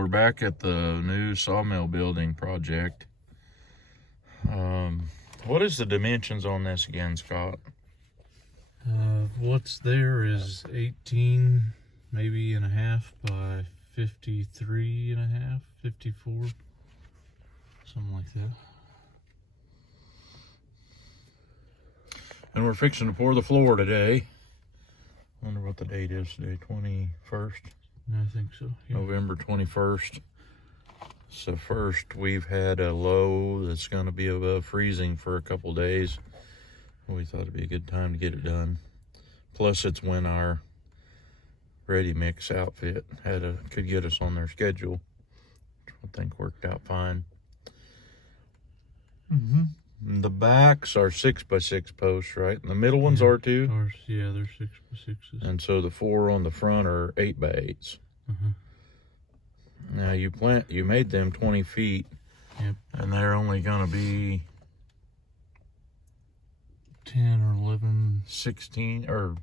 we're back at the new sawmill building project. What is the dimensions on this again, Scott? What's there is 18 maybe and a half by 53 and a half, 54, something like that. And we're fixing to pour the floor today. I wonder what the date is today, 21st? I think so, yeah. November 21st. So first, we've had a low that's going to be above freezing for a couple days. We thought it'd be a good time to get it done. Plus, it's when our ready mix outfit could get us on their schedule, which I think worked out fine. The backs are 6x6 posts, right? And the middle ones are too? Yeah, they're 6x6s. And so the 4 on the front are 8x8s. Now you made them 20 feet. Yep. And they're only gonna be 10 or 11, 16 or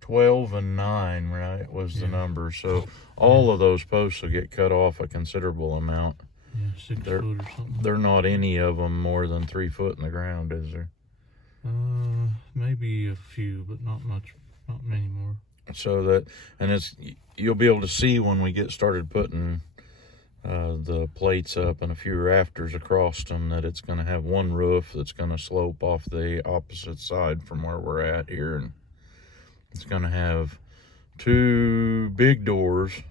12 and 9, right? Was the number. So all of those posts will get cut off a considerable amount. Yeah, 6 foot or something. They're not any of them more than 3 foot in the ground, is there? Maybe a few, but not much, not many more. So that, and you'll be able to see when we get started putting the plates up and a few rafters across them, that it's going to have one roof that's going to slope off the opposite side from where we're at here, and it's going to have 2 big doors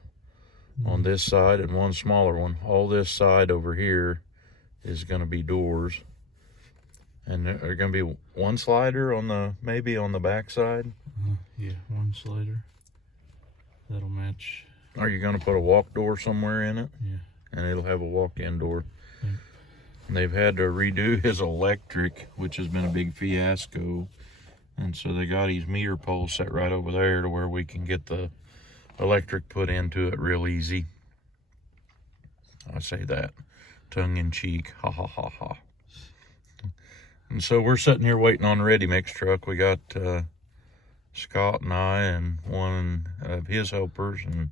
on this side and 1 smaller one. All this side over here is going to be doors, and there's going to be 1 slider on maybe on the back side. Yeah, 1 slider. That'll match. Are you going to put a walk door somewhere in it? Yeah. And it'll have a walk-in door. Yep. And they've had to redo his electric, which has been a big fiasco. And so they got his meter pole set right over there to where we can get the electric put into it real easy. I say that tongue-in-cheek, ha ha ha ha. And so we're sitting here waiting on the ready mix truck. We got Scott and I and one of his helpers, and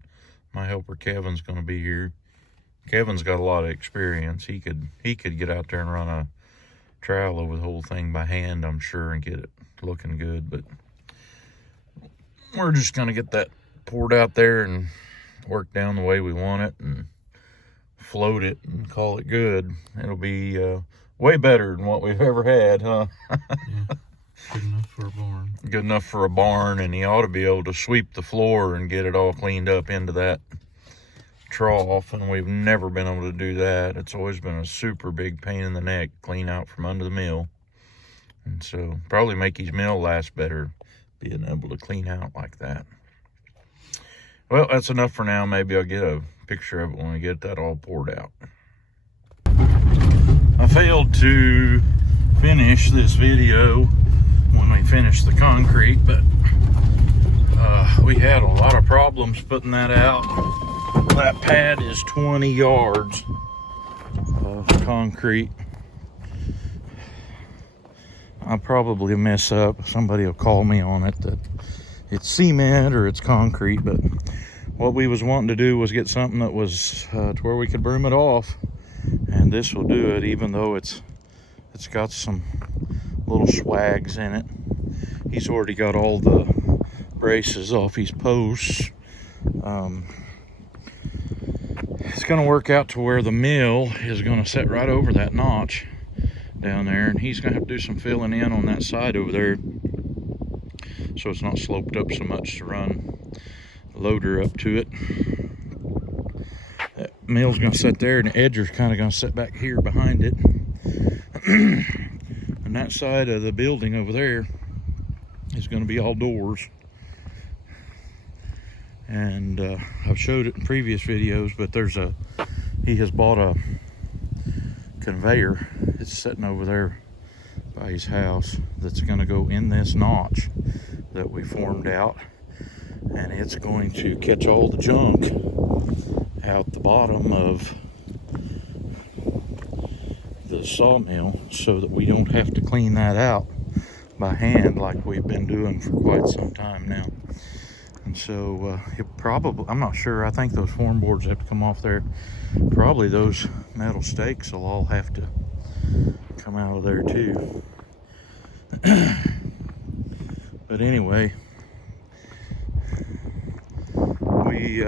my helper Kevin's going to be here. Kevin's got a lot of experience. He could get out there and run a trowel over the whole thing by hand, I'm sure, and get it looking good. But we're just going to get that poured out there and work down the way we want it and float it and call it good. It'll be way better than what we've ever had, huh? Yeah. Good enough for a barn. Good enough for a barn, and he ought to be able to sweep the floor and get it all cleaned up into that trough, and we've never been able to do that. It's always been a super big pain in the neck, clean out from under the mill. And so probably make his mill last better, being able to clean out like that. Well, that's enough for now. Maybe I'll get a picture of it when we get that all poured out. I failed to finish this video when we finished the concrete, but we had a lot of problems putting that out. That pad is 20 yards of concrete. I'll probably mess up. Somebody will call me on it that it's cement or it's concrete, but what we was wanting to do was get something that was to where we could broom it off, and this will do it, even though it's got some little swags in it. He's already got all the braces off his posts. It's going to work out to where the mill is going to set right over that notch down there, and he's going to have to do some filling in on that side over there so it's not sloped up so much to run the loader up to it. That mill's going to sit there, and the edger's kind of going to sit back here behind it. And that side of the building over there is going to be all doors. And I've showed it in previous videos, but he has bought a conveyor. It's sitting over there by his house that's going to go in this notch that we formed out, and it's going to catch all the junk out the bottom of the sawmill so that we don't have to clean that out by hand like we've been doing for quite some time now. And And so it probably, I'm not sure, I think those form boards have to come off there. Probably those metal stakes will all have to come out of there too. But anyway, we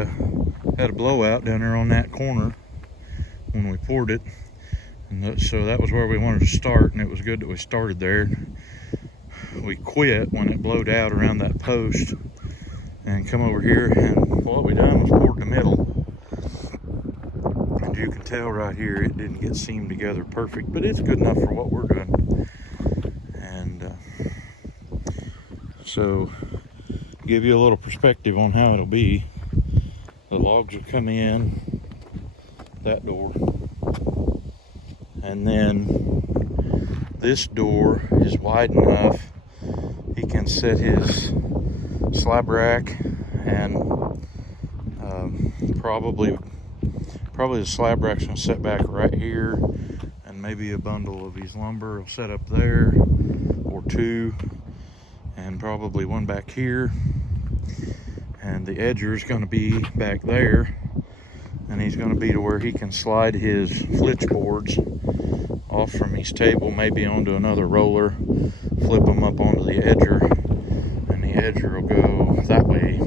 had a blowout down there on that corner when we poured it, and so that was where we wanted to start, and it was good that we started there. We quit when it blowed out around that post and come over here, and what we done was poured the middle, and you can tell right here it didn't get seamed together perfect, but it's good enough for what we're doing. And so give you a little perspective on how it'll be. The logs will come in that door, and then this door is wide enough he can set his slab rack, and probably the slab rack's gonna set back right here, and maybe a bundle of his lumber will set up there, or two, and probably one back here, and the edger is going to be back there, and he's going to be to where he can slide his flitch boards off from his table, maybe onto another roller, flip them up onto the edger, and the edger will go that way,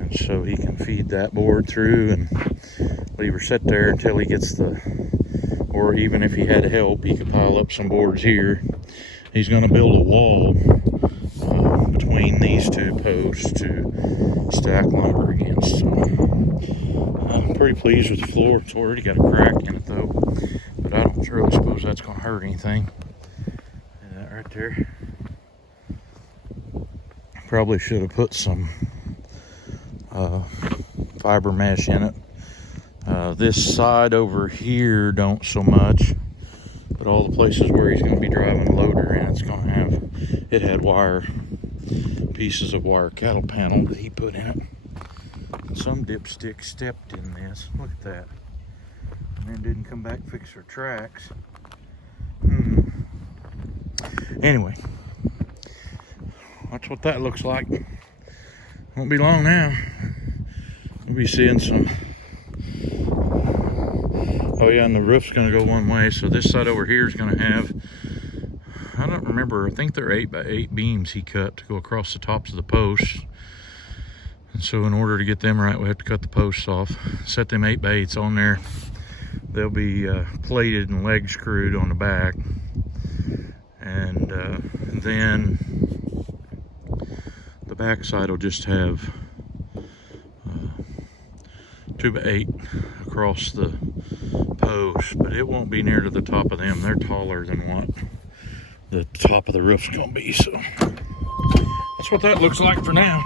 and so he can feed that board through and leave her set there until he gets the, or even if he had help, he could pile up some boards here. He's going to build a wall between these two posts to stack lumber against. So I'm pretty pleased with the floor. It's already got a crack in it though, but I don't really suppose that's going to hurt anything. And that right there. Probably should have put some fiber mesh in it. This side over here don't so much, but all the places where he's going to be driving the loader in, it's going to have, it had wire, pieces of wire cattle panel that he put in it. Some dipstick stepped in this, look at that, and then didn't come back and fix her tracks. Anyway, that's what that looks like. Won't be long now. We'll be seeing some. Oh yeah, and the roof's going to go one way, so this side over here is going to have, I don't remember, I think they're 8x8 beams he cut to go across the tops of the posts. And so in order to get them right, we have to cut the posts off, set them 8x8s on there. They'll be plated and leg screwed on the back. And then the back side will just have 2x8 across the post, but it won't be near to the top of them. They're taller than what the top of the roof's gonna be, so that's what that looks like for now.